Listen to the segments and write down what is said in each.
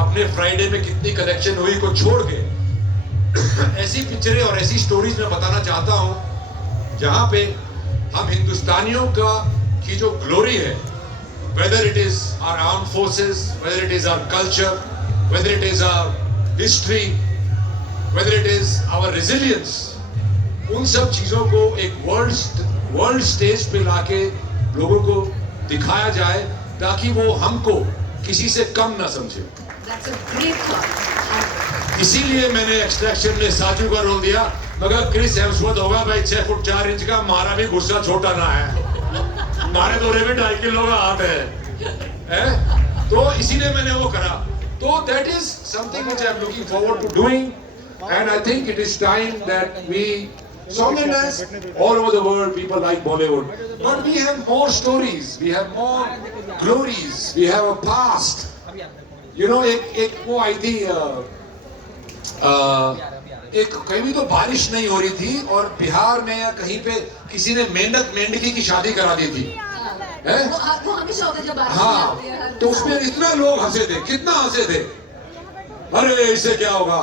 अपने फ्राइडे में कितनी कलेक्शन हुई को छोड़ के ऐसी पिक्चरें और ऐसी स्टोरीज मैं बताना चाहता हूं जहां पे हम हिंदुस्तानियों का की जो ग्लोरी है, whether it is our armed forces, whether it is our culture, whether it is our history, whether it is our resilience, उन सब चीजों को एक वर्ल्ड स्टेज पे लाके लोगों को दिखाया जाए ताकि वो हमको किसी से कम ना समझे। That's a great thought. इसीलिए मैंने एक्सट्रैक्शन में साजू का रोल दिया, मगर क्रिस हेम्सवर्थ होगा भाई 6 फुट 4 इंच का, हमारा भी गुस्सा छोटा ना है, हमारे दौरे में 2.5 किलो का हाथ है? तो इसीलिए मैंने वो करा। तो that is something which I am looking forward to doing, and I think it is time that we song and dance all over the world. People like Bollywood, but we have more stories, we have more glories, we have a past. You know, एक वो आई थी, एक कहीं भी तो बारिश नहीं हो रही थी और बिहार में या कहीं पे किसी ने मेंढक मेंढकी की शादी करा दी थी, वो हमेशा होता है जब बारिश आती है। हाँ, तो उसमें इतना लोग हंसे थे, कितना हंसे थे, अरे इससे क्या होगा।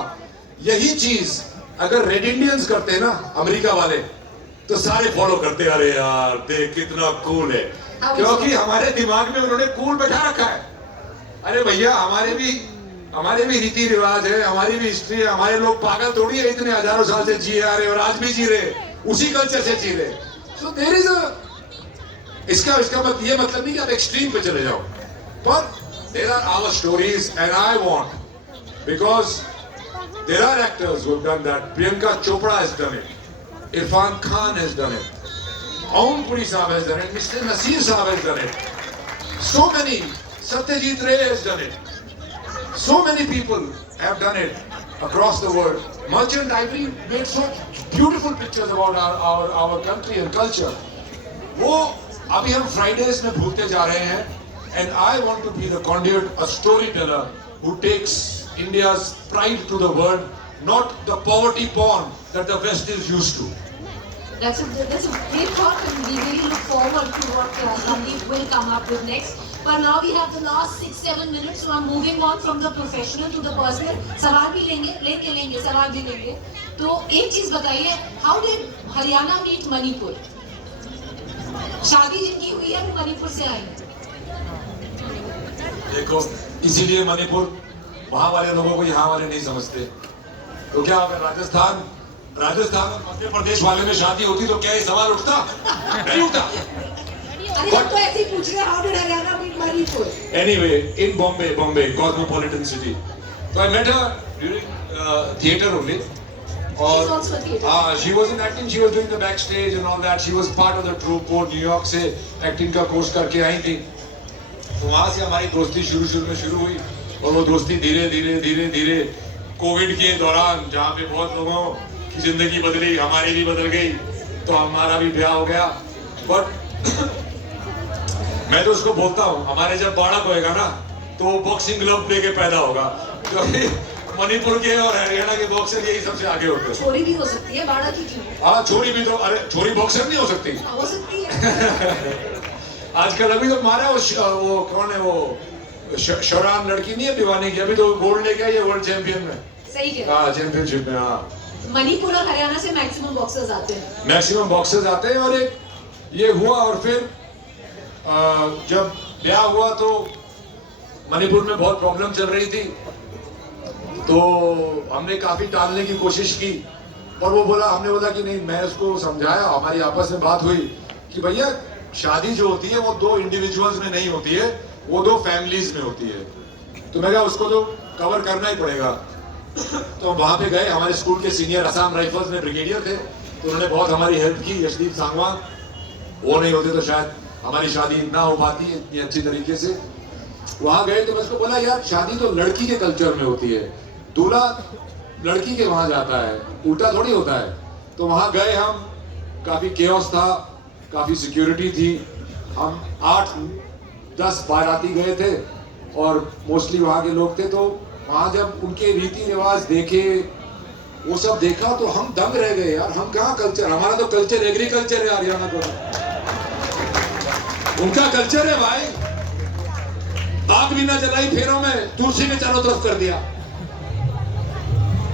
यही चीज अगर रेड इंडियंस करते ना अमेरिका वाले तो सारे फॉलो करते, अरे यार देख कितना कूल है, क्योंकि हमारे दिमाग में उन्होंने कूल बैठा रखा है। अरे भैया हमारे भी रीति रिवाज है, हमारी भी हिस्ट्री है, हमारे लोग पागल थोड़ी है, इतने हजारों साल से जी आ रहे और आज भी जी रहे, उसी कल्चर से जी रहे। सो देयर इज अ, इसका ये मतलब नहीं कि आप एक्सट्रीम पे चले जाओ, पर there are our stories and I want, because there are actors who have done that. Priyanka Chopra has done it, Irfan Khan has done it, Aum Puri Saab has done it, Mr. Naseer Saab has done it, so many, Satyajit Ray has done it, so many people have done it across the world. Merchant Ivory made so beautiful pictures about our country and culture. वो अभी हम Fridays में भूलते जा रहे हैं, and I want to be the conduit, a storyteller who takes India's pride to the world, not the poverty porn that the West is used to. That's a great thought, and we really look forward to what Sandeep will come up with next. But now we have the last 6-7 minutes, so I'm moving on from the professional to the personal. सवाल भी लेंगे, सवाल भी लेंगे। तो एक चीज बताइए, how did Haryana meet Manipur? शादी जिनकी हुई है वो मणिपुर से आई। देखो, इसीलिए मणिपुर वहां वाले लोगों को यहाँ वाले नहीं समझते। तो क्या अगर राजस्थान और मध्य प्रदेश वाले में शादी होती तो क्या ये सवाल उठता? नहीं उठता। अरे हम तो ऐसे ही पूछ रहे हैं, how did Haryana meet Manipur? Anyway, in Bombay, cosmopolitan city. So I met her during theater only. She's also a theater. She wasn't acting, she was doing the backstage and all that. She was part of the troupe. वो New York से acting का course करके आई थी। तो वहां से हमारी दोस्ती शुरू हुई और वो दोस्ती धीरे कोविड के दौरान, जहाँ पे बहुत लोगों की जिंदगी बदली, हमारी भी बदल गई, तो हमारा भी ब्याह हो गया। बट मैं तो उसको बोलता हूँ, हमारे जब बालक होएगा ना तो बॉक्सिंग ग्लव लेके पैदा होगा, क्योंकि मणिपुर के और हरियाणा के बॉक्सर यही सबसे आगे होते हैं। छोरी भी हो सकती है, बाड़ा की क्यों? हाँ, छोरी भी तो, अरे छोरी बॉक्सर नहीं हो सकती? हो सकती है। आजकल अभी तो मारा वो कौन है, वो शौरान लड़की नहीं है दीवानी की, अभी तो गोल्ड लेके आई है वर्ल्ड चैंपियन में। सही कह। हाँ, चैंपियनशिप में। हाँ, मणिपुर और हरियाणा से मैक्सिमम बॉक्सर्स आते हैं। और एक ये हुआ, और फिर जब ब्याह हुआ तो मणिपुर में बहुत प्रॉब्लम चल रही थी, तो हमने काफी टालने की कोशिश की, और हमने बोला कि नहीं, मैं उसको समझाया, हमारी आपस में बात हुई कि भैया शादी जो होती है वो 2 इंडिविजुअल्स में नहीं होती है, वो 2 फैमिलीज में होती है। तो मैं कहा उसको तो कवर करना ही पड़ेगा। तो वहां पे गए, हमारे स्कूल के सीनियर असम राइफल्स में ब्रिगेडियर थे, तो उन्होंने बहुत हमारी हेल्प की, यशदीप सांगवान। वो नहीं होते तो शायद हमारी शादी ना हो पाती इतनी अच्छी तरीके से। वहां गए तो मैं उसको बोला, यार शादी तो लड़की के कल्चर में होती है, दूल्हा लड़की के वहां जाता है, उल्टा थोड़ी होता है। तो वहां गए हम, काफी केओस था, काफी सिक्योरिटी थी, हम 8-10 बाराती गए थे और मोस्टली वहाँ के लोग थे। तो वहाँ जब उनके रीति रिवाज देखे, वो सब देखा, तो हम दंग रह गए यार। हम कहाँ कल्चर, हमारा तो कल्चर एग्रीकल्चर है हरियाणा को, उनका कल्चर है भाई। आग भी ना जलाई फेरों में, तुलसी के चारों तरफ कर दिया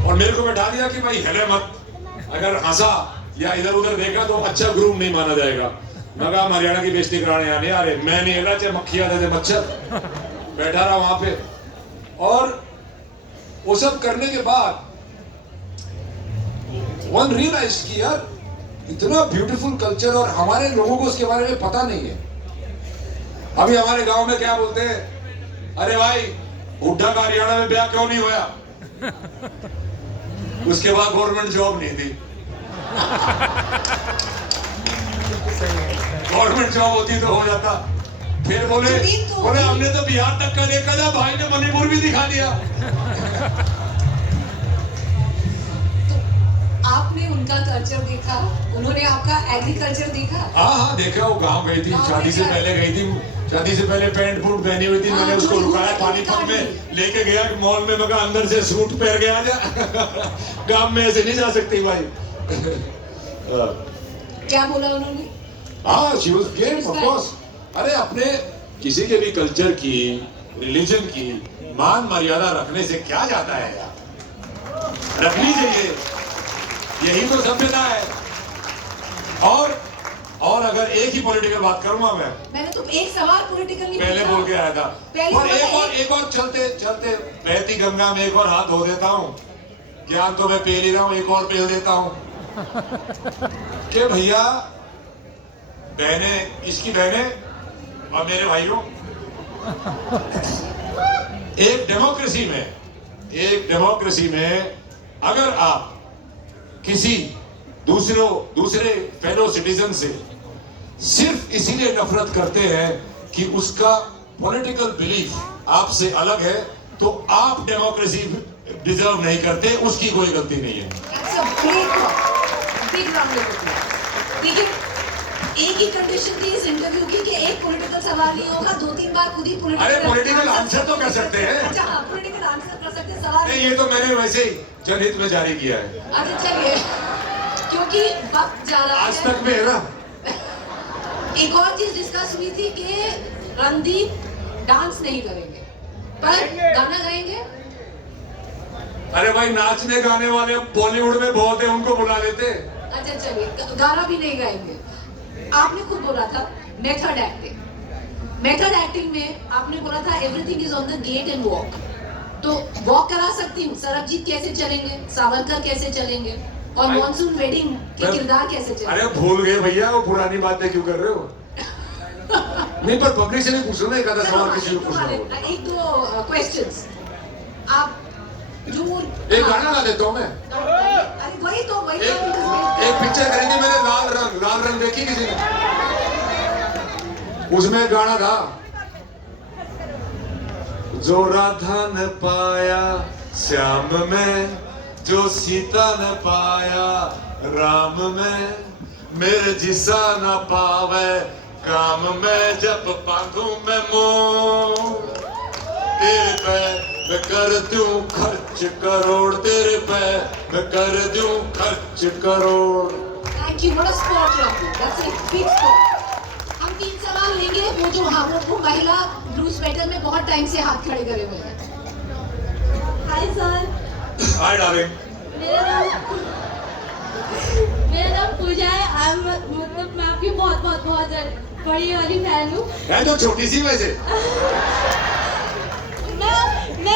और मेरे को बैठा दिया कि भाई हिले मत, अगर हंसा या इधर उधर देखा तो अच्छा ग्रूम नहीं माना जाएगा। मैं कहा हरियाणा की बेइज्जती कराने आने आ रहे, मैं नहीं हिला, चाहे मक्खियां दे दे मच्छर। बैठा रहा वहां पे और वो सब करने के बाद वन रियलाइज कि यार इतना ब्यूटीफुल कल्चर और हमारे लोगों को उसके बारे में पता नहीं है। अभी हमारे गांव में क्या बोलते हैं, अरे भाई हुड्डा का हरियाणा में ब्याह क्यों नहीं होया? उसके बाद गवर्नमेंट जॉब नहीं थी। गवर्नमेंट जॉब होती तो हो जाता। फिर बोले हमने तो बिहार तक का देखा था, भाई ने मणिपुर भी दिखा दिया। आपने उनका कल्चर देखा, उन्होंने आपका एग्रीकल्चर देखा? हाँ देखा, वो गांव गई थी, शादी से पहले गई थी, शादी से पहले पैंट बूट पहनी हुई थी। मैंने उसको रुकाया पानीपत में, लेके गया मॉल में, मैं अंदर से सूट पहन के आ जा। गांव में ऐसे नहीं जा सकती भाई। क्या बोला उन्होंने? हाँ, she was game, of course। अरे अपने किसी के भी कल्चर की, रिलीजन की मान मर्यादा रखने से क्या जाता है यार, रखनी चाहिए, यही तो सभ्यता है। और अगर एक ही पॉलिटिकल बात करूंगा मैंने तो एक सवाल पॉलिटिकल नहीं पहले बोल के आया था, और एक और चलते चलते बहती गंगा में एक और हाथ धो देता हूँ। ज्ञान तो मैं पी ही रहा हूँ, एक और पेल देता हूँ कि भैया बहने, इसकी बहने और मेरे भाइयों, एक डेमोक्रेसी में अगर आप किसी दूसरे फेलो सिटीजन से सिर्फ इसीलिए नफरत करते हैं कि उसका पॉलिटिकल बिलीफ आपसे अलग है, तो आप डेमोक्रेसी डिजर्व नहीं करते, उसकी कोई गलती नहीं है। लेकिन एक ही कंडीशन थी इस इंटरव्यू की कि एक पॉलिटिकल सवाल नहीं होगा, 2-3 बार खुद ही पॉलिटिकल आंसर तो कर सकते हैं। अच्छा हाँ, पॉलिटिकल आंसर कर सकते हैं, सवाल नहीं, ये तो मैंने वैसे ही जनहित में जारी किया है। अच्छा चलिए, क्योंकि वक्त जा रहा है, आज तक में है ना। एक और चीज डिस्कस हुई थी कि रणदीप डांस नहीं करेंगे पर गाना गाएंगे। अरे भाई, नाचने गाने वाले बॉलीवुड में बहुत है, उनको बुला लेते। अच्छा चलिए, गाना भी नहीं गाएंगे। आपने खुद बोला था मेथड एक्टिंग में आपने बोला था everything is on the gate and walk. तो वॉक करा सकती हूँ, सरबजीत कैसे चलेंगे, सावरकर कैसे चलेंगे, और मॉनसून वेडिंग के किरदार कैसे चलेंगे? अरे भूल गए भैया, वो पुरानी बातें क्यों कर रहे हो? नहीं, पर पब्लिक से नहीं पूछ रहा, एक आधा सवाल किसी को पूछना होगा। एक दो क्वेश्चंस आप जो एक गाना गा देता हूँ मैं। अरे वही तो एक पिक्चर करी थी मैंने, लाल रंग देखी किसी ने? उसमें गाना था, जो राधा ने पाया श्याम में, जो सीता ने पाया राम में, मेरे जिसा न पावे काम में, जब बांधू मैं मोह तेरे पे मैं कर दूं खर्च करोड़, तेरे पे मैं कर दूं खर्च crore. Thank you, what a spot you have, that's a big spot. हम 3 सवाल लेंगे, वो जो वो महिला ब्रूस बैटल में बहुत टाइम से हाथ खड़े करे हुए हैं। Hi sir. Hi darling. मेरा नाम पूजा है। मतलब मैं आपकी बहुत बड़ी वाली फैन हूँ। है तो छोटी सी वैसे।